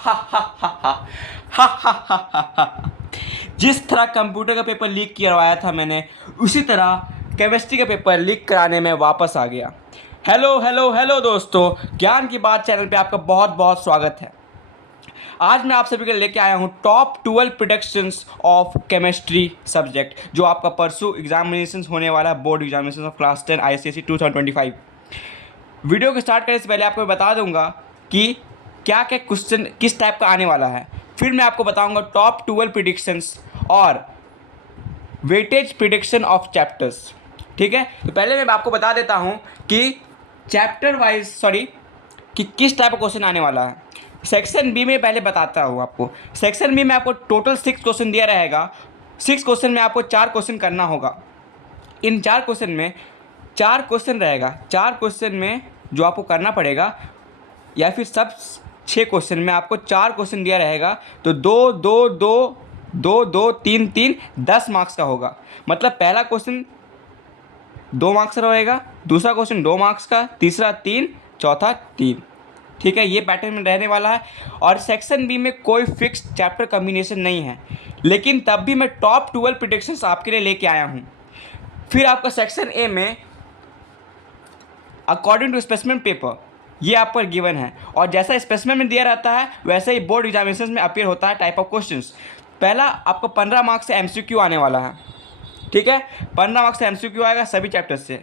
हा हा हा हा हा हा हा हा हा। जिस तरह कंप्यूटर का पेपर लीक करवाया था मैंने, उसी तरह केमिस्ट्री का पेपर लीक कराने में वापस आ गया। हेलो हेलो हेलो दोस्तों, ज्ञान की बात चैनल पे आपका बहुत बहुत स्वागत है। आज मैं आप सभी के लिए लेके आया हूँ top 12 predictions of chemistry subject, जो आपका परसों एग्जामिनेशन होने वाला है, board examination of class 10 ICSE 2025। Video को स्टार्ट करने से पहले आपको मैं बता दूंगा कि क्या क्या क्वेश्चन किस टाइप का आने वाला है। फिर मैं आपको बताऊंगा टॉप 12 प्रिडिक्शंस और वेटेज प्रिडिक्शन ऑफ चैप्टर्स। ठीक है, तो पहले मैं आपको बता देता हूं कि चैप्टर वाइज कि किस टाइप का क्वेश्चन आने वाला है। सेक्शन बी में पहले बताता हूँ आपको। सेक्शन बी में आपको टोटल 6 क्वेश्चन दिया रहेगा। 6 क्वेश्चन में आपको 4 क्वेश्चन करना होगा। इन 4 क्वेश्चन में 4 क्वेश्चन रहेगा। 4 क्वेश्चन में जो आपको करना पड़ेगा, या फिर सब 6 क्वेश्चन में आपको 4 क्वेश्चन दिया रहेगा, तो 2 2 2 2 2 3 3 10 मार्क्स का होगा। मतलब पहला क्वेश्चन 2 मार्क्स का रहेगा, दूसरा क्वेश्चन 2 मार्क्स का, तीसरा 3, चौथा 3। ठीक है, ये पैटर्न में रहने वाला है। और सेक्शन बी में कोई फिक्स चैप्टर कम्बिनेशन नहीं है, लेकिन तब भी मैं टॉप 12 प्रेडिक्शंस आपके लिए लेके आया हूँ। फिर आपका सेक्शन ए में अकॉर्डिंग टू स्पेसिमेन पेपर, ये आप पर गिवन है, और जैसा स्पेसिमेन में दिया रहता है वैसे ही बोर्ड एग्जामिनेशन में अपीयर होता है टाइप ऑफ क्वेश्चंस। पहला आपको 15 मार्क्स से MCQ आने वाला है। ठीक है, 15 मार्क्स से MCQ आएगा सभी चैप्टर से।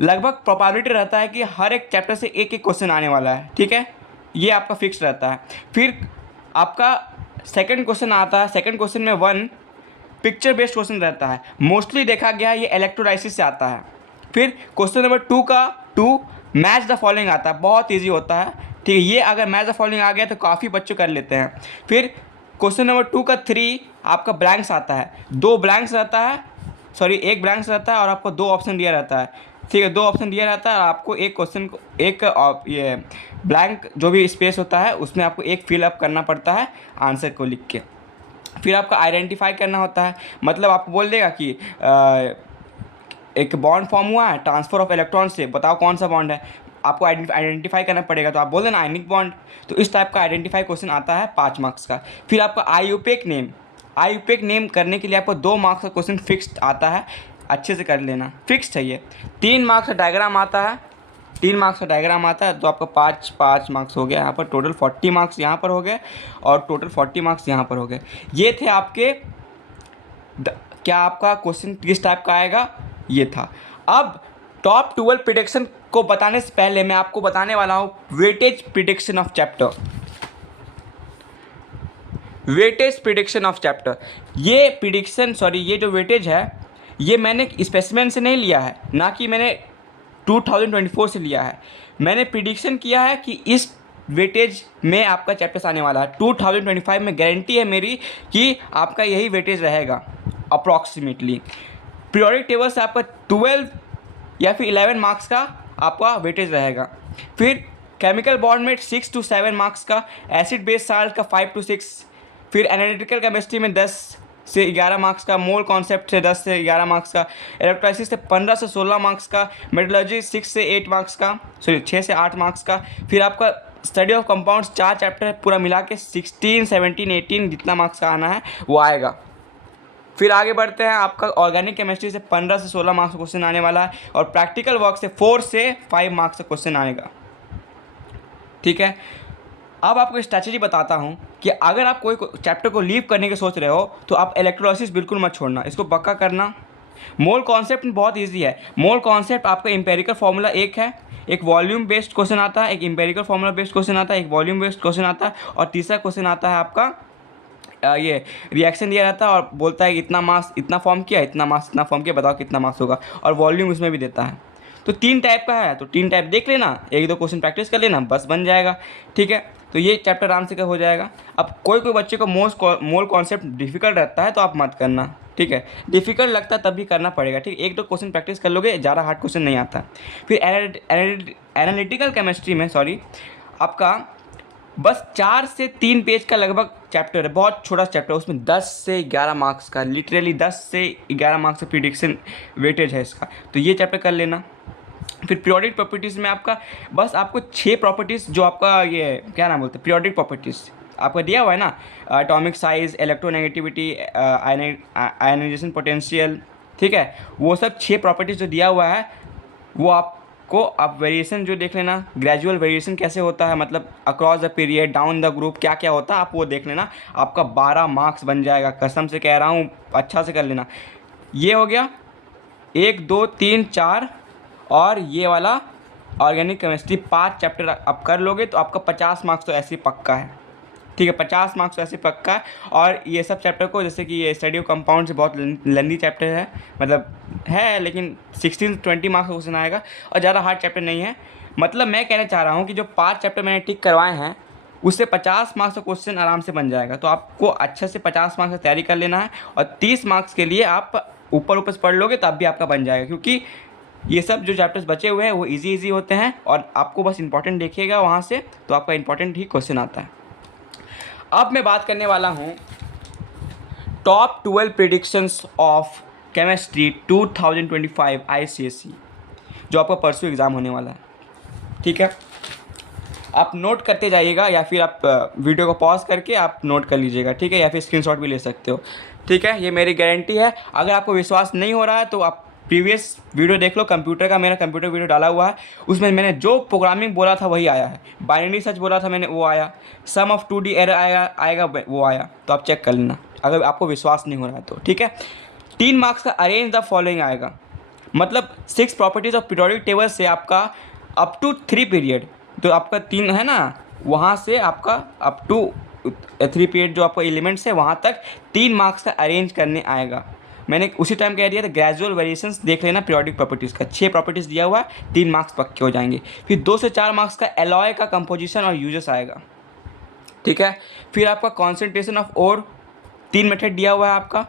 लगभग प्रोबेबिलिटी रहता है कि हर एक चैप्टर से एक एक क्वेश्चन आने वाला है। ठीक है, ये आपका फिक्स रहता है। फिर आपका सेकंड क्वेश्चन आता है। सेकंड क्वेश्चन में 1 पिक्चर बेस्ड क्वेश्चन रहता है। मोस्टली देखा गया है ये इलेक्ट्रोलाइसिस से आता है। फिर क्वेश्चन नंबर 2 का 2 मैच द फॉलोइंग आता है, बहुत ईजी होता है। ठीक है, ये अगर मैच द फॉलोइंग आ गया तो काफ़ी बच्चे कर लेते हैं। फिर क्वेश्चन नंबर 2 का 3 आपका ब्लैंक्स आता है। 2 ब्लैंक्स रहता है, सॉरी 1 ब्लैंक्स रहता है, और आपको 2 ऑप्शन दिया रहता है। ठीक है, 2 ऑप्शन दिया रहता है, और आपको एक क्वेश्चन को एक ये ब्लैंक जो भी स्पेस होता है उसमें आपको एक फिल अप करना पड़ता है आंसर को लिख के। फिर आपका आइडेंटिफाई करना होता है। मतलब आपको बोल देगा कि एक बॉन्ड फॉर्म हुआ है ट्रांसफर ऑफ इलेक्ट्रॉन से, बताओ कौन सा बॉन्ड है। आपको आइडेंटिफाई करना पड़ेगा, तो आप बोल देना आयनिक बॉन्ड। तो इस टाइप का आइडेंटिफाई क्वेश्चन आता है 5 मार्क्स का। फिर आपका आईयूपेक नेम करने के लिए आपको 2 मार्क्स का क्वेश्चन फिक्स्ड आता है, अच्छे से कर लेना, फिक्स्ड है ये। 3 मार्क्स का डायग्राम आता है, 3 मार्क्स का डायग्राम आता है, तो आपका 5 मार्क्स हो गया यहाँ पर। टोटल 40 मार्क्स यहाँ पर हो गए, और टोटल 40 मार्क्स यहाँ पर हो गए। ये थे आपके क्या आपका क्वेश्चन किस टाइप का आएगा, ये था। अब टॉप 12 प्रिडिक्शन को बताने से पहले मैं आपको बताने वाला हूँ weightage prediction of chapter. Weightage prediction of chapter, ये प्रिडिक्शन ये जो वेटेज है, ये मैंने स्पेसिमेन से नहीं लिया है, ना कि मैंने 2024 से लिया है। मैंने प्रिडिक्शन किया है कि इस वेटेज में आपका चैप्टर्स आने वाला है। 2025 में गारंटी है मेरी कि आपका यही वेटेज रहेगा अप्रॉक्सीमेटली। पीरियोडिक टेबल से आपका 12 या फिर 11 मार्क्स का आपका वेटेज रहेगा। फिर केमिकल बॉन्ड में 6 to 7 मार्क्स का, एसिड बेस साल्ट का 5 to 6, फिर एनालिटिकल केमिस्ट्री में 10 से 11 मार्क्स का, मोल कॉन्सेप्ट से 10 से 11 मार्क्स का, इलेक्ट्रोलाइसिस से 15 से 16 मार्क्स का, मेटलर्जी 6 से 8 मार्क्स का, 6 से 8 मार्क्स का। फिर आपका स्टडी ऑफ कंपाउंड्स 4 चैप्टर पूरा मिला के 16 17 18 जितना मार्क्स का आना है वो आएगा। फिर आगे बढ़ते हैं, आपका ऑर्गेनिक केमिस्ट्री से 15 से 16 मार्क्स का क्वेश्चन आने वाला है, और प्रैक्टिकल वर्क से 4 से 5 मार्क्स का क्वेश्चन आएगा। ठीक है, अब आपको स्ट्रैटेजी बताता हूँ कि अगर आप कोई चैप्टर को लीव करने की सोच रहे हो तो आप इलेक्ट्रोलाइसिस बिल्कुल मत छोड़ना, इसको पक्का करना। मोल कॉन्सेप्ट बहुत ईजी है। मोल कॉन्सेप्ट आपका एम्पेरिकल फार्मूला एक है, एक वॉल्यूम बेस्ड क्वेश्चन आता है, एक एम्पेरिकल फार्मूला बेस्ड क्वेश्चन आता है, एक वॉल्यूम बेस्ड क्वेश्चन आता है, और तीसरा क्वेश्चन आता है आपका ये रिएक्शन दिया रहता है और बोलता है इतना मास इतना फॉर्म किया, इतना मास इतना फॉर्म किया, बताओ कितना मास होगा, और वॉल्यूम उसमें भी देता है। तो 3 टाइप का है, तो 3 टाइप देख लेना, 1-2 क्वेश्चन प्रैक्टिस कर लेना, बस बन जाएगा। ठीक है, तो ये चैप्टर आराम से हो जाएगा। अब कोई बच्चे को मोल कॉन्सेप्ट डिफिकल्ट रहता है तो आप मत करना। ठीक है, डिफिकल्ट लगता है तब भी करना पड़ेगा। ठीक, 1-2 क्वेश्चन प्रैक्टिस कर लोगे, ज़्यादा हार्ड क्वेश्चन नहीं आता। फिर एनालिटिकल केमिस्ट्री में आपका बस 4 से 3 पेज का लगभग चैप्टर है, बहुत छोटा चैप्टर है, उसमें 10 से 11 मार्क्स का, लिटरली 10 से 11 मार्क्स का प्रिडिक्शन वेटेज है इसका, तो ये चैप्टर कर लेना। फिर पीरियोडिक प्रॉपर्टीज़ में आपका बस आपको 6 प्रॉपर्टीज़ जो आपका ये क्या नाम बोलते हैं पीरियोडिक प्रॉपर्टीज़ आपका दिया हुआ है ना, atomic size, electronegativity, ionization potential, ठीक है, वो सब 6 प्रॉपर्टीज़ जो दिया हुआ है वो आपको आप वेरिएशन जो देख लेना, ग्रेजुअल वेरिएशन कैसे होता है, मतलब across the period, down the group, क्या क्या होता है आप वो देख लेना, आपका 12 मार्क्स बन जाएगा, कसम से कह रहा हूँ, अच्छा से कर लेना। ये हो गया 1 2 3 4 और ये वाला ऑर्गेनिक केमिस्ट्री 5 चैप्टर आप कर लोगे तो आपका 50 मार्क्स तो ऐसे ही पक्का है, ठीक है, 50 मार्क्स तो ऐसे पक्का है। और ये सब चैप्टर को, जैसे कि ये स्टडी ऑफ कंपाउंड से बहुत लंबी चैप्टर है, मतलब है, लेकिन 16 से 20 मार्क्स का क्वेश्चन आएगा और ज़्यादा हार्ड चैप्टर नहीं है। मतलब मैं कहना चाह रहा हूँ कि जो 5 चैप्टर मैंने टिक करवाए हैं उससे 50 मार्क्स का क्वेश्चन आराम से बन जाएगा। तो आपको अच्छे से 50 मार्क्स की तैयारी कर लेना है और 30 मार्क्स के लिए आप ऊपर ऊपर से पढ़ लोगे तब भी आपका बन जाएगा, क्योंकि ये सब जो चैप्टर्स बचे हुए हैं वो इजी होते हैं और आपको बस इंपॉर्टेंट देखिएगा वहाँ से तो आपका इंपॉर्टेंट ही क्वेश्चन आता है। अब मैं बात करने वाला हूँ top 12 predictions of chemistry 2025 ICSE, जो आपका परसों एग्ज़ाम होने वाला है, ठीक है। आप नोट करते जाइएगा या फिर आप वीडियो को पॉज करके आप नोट कर लीजिएगा, ठीक है, या फिर स्क्रीनशॉट भी ले सकते हो, ठीक है, ये मेरी गारंटी है। अगर आपको विश्वास नहीं हो रहा है तो आप प्रीवियस वीडियो देख लो, कंप्यूटर का, मेरा कंप्यूटर वीडियो डाला हुआ है, उसमें मैंने जो प्रोग्रामिंग बोला था वही आया है, बाइनरी सर्च बोला था मैंने वो आया, सम ऑफ 2D एरर आएगा वो आया, तो आप चेक कर लेना अगर आपको विश्वास नहीं हो रहा है तो, ठीक है। 3 मार्क्स का अरेंज द फॉलोइंग आएगा, मतलब 6 प्रॉपर्टीज़ ऑफ पीरियोडिक टेबल से आपका अप टू 3 पीरियड, तो आपका 3 है ना, वहाँ से आपका अप टू 3 पीरियड जो आपका एलिमेंट्स है वहाँ तक 3 मार्क्स का अरेंज करने आएगा। मैंने उसी टाइम कह दिया था ग्रेजुअल वेरिएशंस देख लेना पीरियोडिक प्रॉपर्टीज़ का, 6 प्रॉपर्टीज़ दिया हुआ है, 3 मार्क्स पक्के हो जाएंगे। फिर 2 से 4 मार्क्स का एलॉय का कंपोजिशन और यूजेस आएगा, ठीक है। फिर आपका कॉन्सेंट्रेशन ऑफ ओर 3 मेथड दिया हुआ है आपका,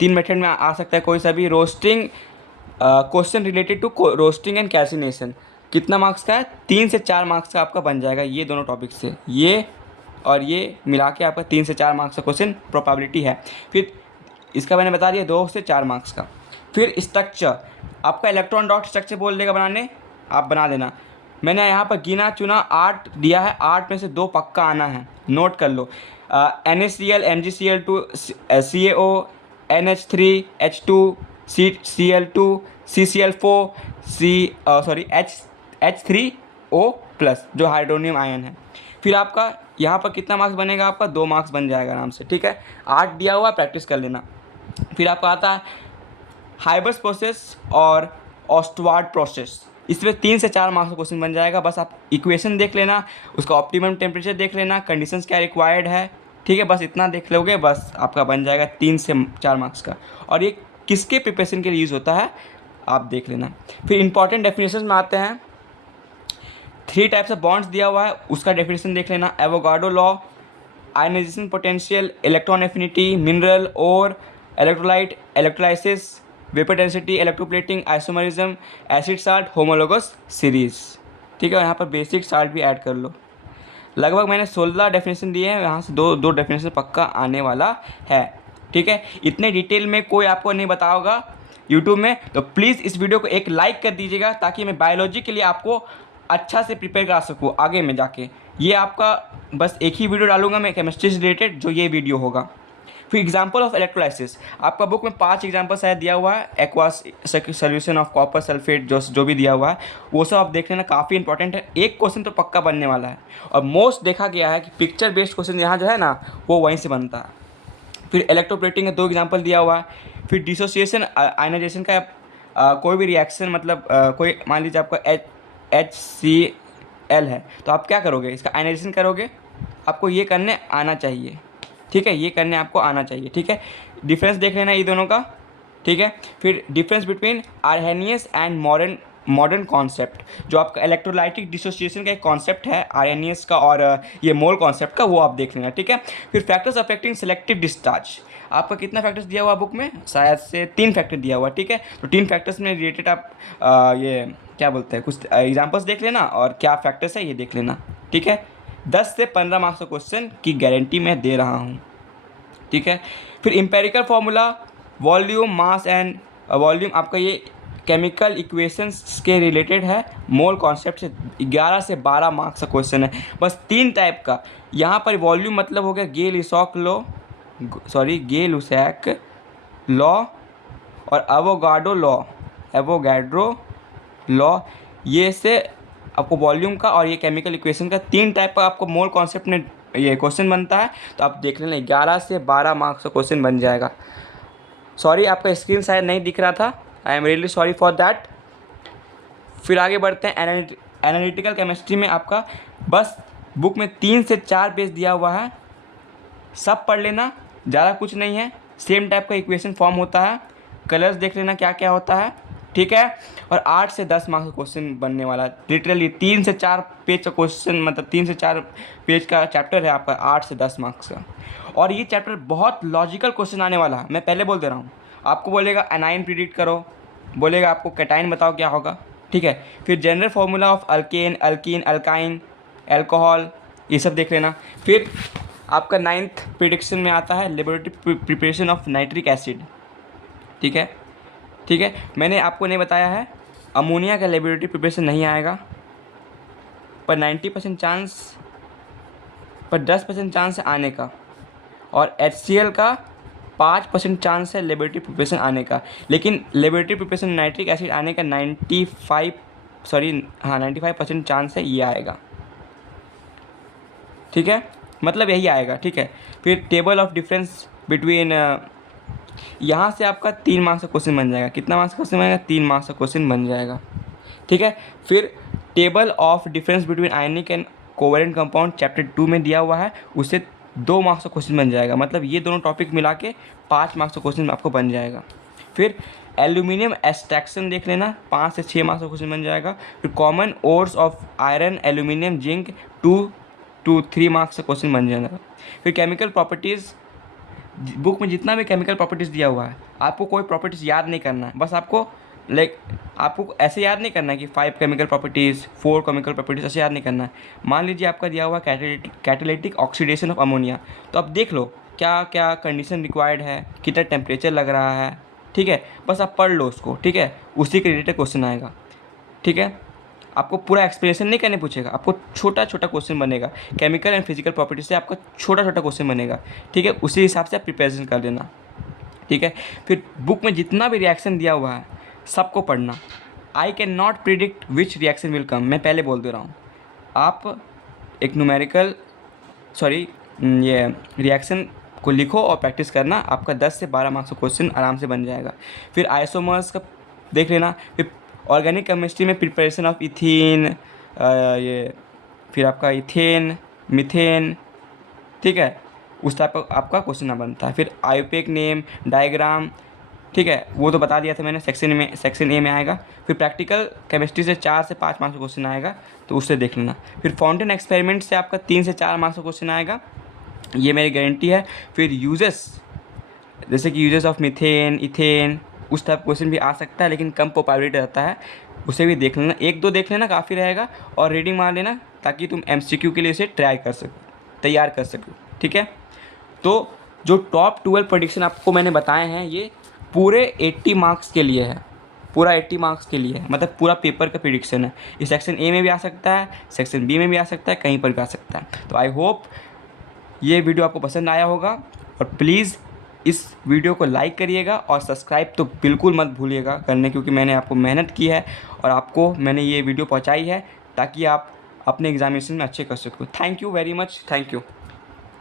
3 मेथड में आ सकता है कोई सा भी। Roasting question related to roasting and calcination कितना मार्क्स का है, 3 से 4 मार्क्स का आपका बन जाएगा, ये दोनों टॉपिक से, ये और ये मिला के आपका 3 से 4 मार्क्स का क्वेश्चन प्रोबेबिलिटी है। फिर इसका मैंने बता दिया 2 से 4 मार्क्स का। फिर स्ट्रक्चर आपका इलेक्ट्रॉन डॉट स्ट्रक्चर बोल देगा बनाने, आप बना देना। मैंने यहाँ पर गिना चुना 8 दिया है, 8 में से 2 पक्का आना है, नोट कर लो। NaCl, MgCl2, CaO, NH3, H2, Cl2, CCl4, H3O+ जो हाइड्रोनियम आयन है। फिर आपका यहाँ पर कितना मार्क्स बनेगा, आपका 2 मार्क्स बन जाएगा आराम से, ठीक है। 8 दिया हुआ, प्रैक्टिस कर लेना। फिर आपका आता है हाइबर्स प्रोसेस और ऑस्टवार्ड प्रोसेस, इसमें 3 से 4 मार्क्स का क्वेश्चन बन जाएगा। बस आप इक्वेशन देख लेना, उसका ऑप्टिमम टेम्परेचर देख लेना, कंडीशंस क्या रिक्वायर्ड है, ठीक है, बस इतना देख लोगे बस आपका बन जाएगा 3 से 4 मार्क्स का। और ये किसके प्रिपरेशन के लिए यूज़ होता है आप देख लेना। फिर इंपॉर्टेंट डेफिनेशन में आते हैं, 3 टाइप्स ऑफ बॉन्ड्स दिया हुआ है, उसका डेफिनेशन देख लेना। Avogadro law, ionization potential, electron affinity, mineral और electrolyte, electrolysis, vapour density, electroplating, isomerism, acid salt, homologous series, ठीक है। यहाँ पर बेसिक साल्ट भी ऐड कर लो। लगभग मैंने 16 डेफिनेशन दिए हैं, यहाँ से दो डेफिनेशन पक्का आने वाला है, ठीक है। इतने डिटेल में कोई आपको नहीं बताओगा यूट्यूब में, तो प्लीज़ इस वीडियो को एक लाइक कर दीजिएगा ताकि मैं बायोलॉजी के लिए आपको अच्छा से प्रिपेयर करा सकूँ आगे में जाके। ये आपका बस एक ही वीडियो डालूंगा मैं केमिस्ट्री से रिलेटेड, जो ये वीडियो होगा। फिर एग्जाम्पल ऑफ इलेक्ट्रोलाइसिस, आपका बुक में 5 एग्जाम्पल शायद दिया हुआ है, aqueous solution of copper sulphate जो भी दिया हुआ है वो सब आप देख लेना, काफ़ी इंपॉर्टेंट है। एक क्वेश्चन तो पक्का बनने वाला है और मोस्ट देखा गया है कि पिक्चर बेस्ड क्वेश्चन यहाँ जो है ना वो वहीं से बनता है। फिर इलेक्ट्रोप्लेटिंग का 2 एग्जाम्पल दिया हुआ है। फिर डिसोसिएशन आयनाइजेशन का कोई भी रिएक्शन, मतलब कोई मान लीजिए आपका HCl है तो आप क्या करोगे, इसका आयनाइजेशन करोगे, आपको ये करने आना चाहिए, ठीक है, ये करने आपको आना चाहिए, ठीक है। डिफरेंस देख लेना ये दोनों का, ठीक है। फिर difference between Arrhenius and modern concept, जो आपका इलेक्ट्रोलाइटिक डिसोसिएशन का एक कॉन्सेप्ट है आर्हेनियस का और ये मोल कॉन्सेप्ट का, वो आप देख लेना, ठीक है। फिर फैक्टर्स अफेक्टिंग सेलेक्टिव डिस्चार्ज, आपका कितना फैक्टर्स दिया हुआ बुक में, शायद से 3 फैक्टर दिया हुआ, ठीक है। तो 3 फैक्टर्स में रिलेटेड आप ये क्या बोलते हैं कुछ एग्जाम्पल्स देख लेना और क्या फैक्टर्स है ये देख लेना, ठीक है। 10 से 15 मार्क्स का क्वेश्चन की गारंटी मैं दे रहा हूँ, ठीक है। फिर empirical formula, volume, mass and volume, आपका ये केमिकल इक्वेशंस के रिलेटेड है, मोल कॉन्सेप्ट से 11 से 12 मार्क्स का क्वेश्चन है। बस 3 टाइप का। यहाँ पर वॉल्यूम मतलब हो गया गे लुसैक लॉ और एवोगाड्रो लॉ, ये से आपको वॉल्यूम का और ये केमिकल इक्वेशन का 3 टाइप का आपको मोल कॉन्सेप्ट में ये क्वेश्चन बनता है। तो आप देख लेना 11 से 12 मार्क्स का क्वेश्चन बन जाएगा। सॉरी आपका स्क्रीन शायद नहीं दिख रहा था, I am really sorry for that. फिर आगे बढ़ते हैं एनालिटिकल केमिस्ट्री में। आपका बस बुक में 3 से 4 पेज दिया हुआ है, सब पढ़ लेना, ज़्यादा कुछ नहीं है। सेम टाइप का इक्वेशन फॉर्म होता है, कलर्स देख लेना क्या क्या होता है, ठीक है। और 8 से 10 मार्क्स का क्वेश्चन बनने वाला है। लिटरली 3 से 4 पेज का क्वेश्चन, मतलब 3 से 4 पेज का चैप्टर है आपका, 8 से 10 मार्क्स का। और ये चैप्टर बहुत लॉजिकल क्वेश्चन आने वाला है, मैं पहले बोल दे रहा हूँ। आपको बोलेगा एनाइन प्रिडिक्ट करो, बोलेगा आपको कैटाइन बताओ क्या होगा, ठीक है। फिर general formula of alkane, alkyne, alkyne, alcohol, ये सब देख लेना। फिर आपका 9th प्रिडिक्शन में आता है laboratory preparation of nitric acid, ठीक है, ठीक है। मैंने आपको नहीं बताया है, अमोनिया का लेबोरेटरी प्रिपरेशन नहीं आएगा, पर 90% चांस, पर 10% चांस है आने का। और HCl का 5% चांस है लेबोरेटरी प्रिपरेशन आने का। लेकिन लेबोरेटरी प्रिपरेशन नाइट्रिक एसिड आने का 95% चांस है ये आएगा, ठीक है, मतलब यही आएगा, ठीक है। फिर टेबल ऑफ डिफरेंस बिटवीन, यहाँ से आपका 3 मार्क्स का क्वेश्चन बन जाएगा। कितना मार्क्स का क्वेश्चन बनेगा? 3 मार्क्स का क्वेश्चन बन जाएगा, ठीक है। फिर table of difference between ionic and covalent compound chapter 2 में दिया हुआ है, उससे 2 मार्क्स का क्वेश्चन बन जाएगा। मतलब ये दोनों टॉपिक मिला के 5 मार्क्स का क्वेश्चन आपको बन जाएगा। फिर एल्यूमिनियम एक्सट्रैक्शन देख लेना, 5 से 6 मार्क्स का क्वेश्चन बन जाएगा। फिर common ores of iron, aluminium, zinc, 2 to 3 marks का क्वेश्चन बन जाएगा। फिर केमिकल प्रॉपर्टीज़, बुक में जितना भी केमिकल प्रॉपर्टीज़ दिया हुआ है, आपको कोई प्रॉपर्टीज़ याद नहीं करना है, बस आपको आपको ऐसे याद नहीं करना है कि 5 केमिकल प्रॉपर्टीज़, 4 केमिकल प्रॉपर्टीज़, ऐसे याद नहीं करना है। मान लीजिए आपका दिया हुआ कैटालिटिक ऑक्सीडेशन ऑफ अमोनिया, तो आप देख लो क्या क्या कंडीशन रिक्वायर्ड है, कितना टेम्परेचर लग रहा है, ठीक है, बस आप पढ़ लो उसको, ठीक है, उसी के रिलेटेड क्वेश्चन आएगा, ठीक है। आपको पूरा एक्सप्लेनेशन नहीं करने पूछेगा, आपको छोटा छोटा क्वेश्चन बनेगा, केमिकल एंड फिजिकल प्रॉपर्टीज से आपका छोटा छोटा क्वेश्चन बनेगा, ठीक है, उसी हिसाब से आप प्रिपरेशन कर लेना, ठीक है। फिर बुक में जितना भी रिएक्शन दिया हुआ है सबको पढ़ना। I can not predict which reaction will come, मैं पहले बोल दे रहा हूँ। आप एक ये रिएक्शन को लिखो और प्रैक्टिस करना, आपका 10 से 12 मार्क्स का क्वेश्चन आराम से बन जाएगा। फिर आइसोमर्स का देख लेना। फिर ऑर्गेनिक केमिस्ट्री में प्रिपरेशन ऑफ इथीन, ये फिर आपका इथेन, मीथेन, ठीक है, उस टाइप का आपका क्वेश्चन बनता है। फिर आयोपेक नेम, डायग्राम, ठीक है, वो तो बता दिया था मैंने, सेक्शन ए में आएगा। फिर प्रैक्टिकल केमिस्ट्री से 4 से 5 मार्क्स का क्वेश्चन आएगा, तो उससे देख लेना। फिर फाउंटेन एक्सपेरिमेंट से आपका 3 से 4 मार्क्स का क्वेश्चन आएगा, ये मेरी गारंटी है। फिर यूजेस, जैसे कि यूजेस ऑफ मीथेन, इथेन, उस टाइप क्वेश्चन भी आ सकता है, लेकिन कम प्रोबेबिलिटी रहता है, उसे भी देख लेना। 1-2 देख लेना काफ़ी रहेगा, और रीडिंग मार लेना ताकि तुम MCQ के लिए इसे तैयार कर सको, ठीक है। तो जो टॉप 12 प्रेडिक्शन आपको मैंने बताए हैं, ये पूरे 80 मार्क्स के लिए है, पूरा 80 मार्क्स के लिए है, मतलब पूरा पेपर का प्रेडिक्शन है। ये सेक्शन ए में भी आ सकता है, सेक्शन बी में भी आ सकता है, कहीं पर भी आ सकता है। तो आई होप ये वीडियो आपको पसंद आया होगा, और प्लीज़ इस वीडियो को लाइक करिएगा, और सब्सक्राइब तो बिल्कुल मत भूलिएगा करने, क्योंकि मैंने आपको मेहनत की है और आपको मैंने ये वीडियो पहुंचाई है ताकि आप अपने एग्जामिनेशन में अच्छे कर सको। Thank you very much, thank you.